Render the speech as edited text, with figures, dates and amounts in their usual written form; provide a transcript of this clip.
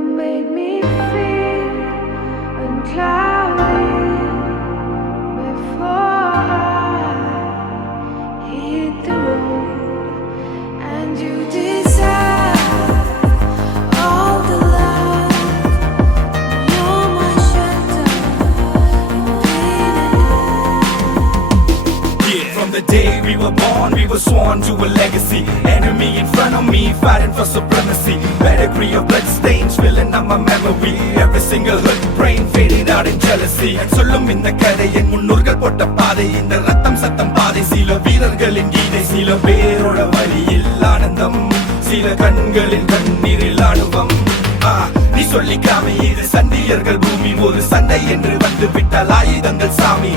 made me feel uncloudy before I hit the road, and you deserve all the love. You're my shelter in pain and Yeah, from the day we were born, we were sworn to a legacy. Enemy in front of me, fighting for supremacy. Pedigree of blood stains filling up my memory. Every single hurt brain faded out in jealousy. சொல்லும் இந்த கதை என் முன்னோர்கள் போட்ட பாதை. இந்த ரத்தம் சத்தம் பாதை. சில வீரர்களின் கீதை, சில பேரோட வழியில் ஆனந்தம், சில கண்களின் கண்ணீரில் ஆணுவம். நீ சொல்லிக்காம இது சண்டியர்கள் பூமி, ஒரு சண்டை என்று வந்து விட்டால் ஆயுதங்கள் சாமி.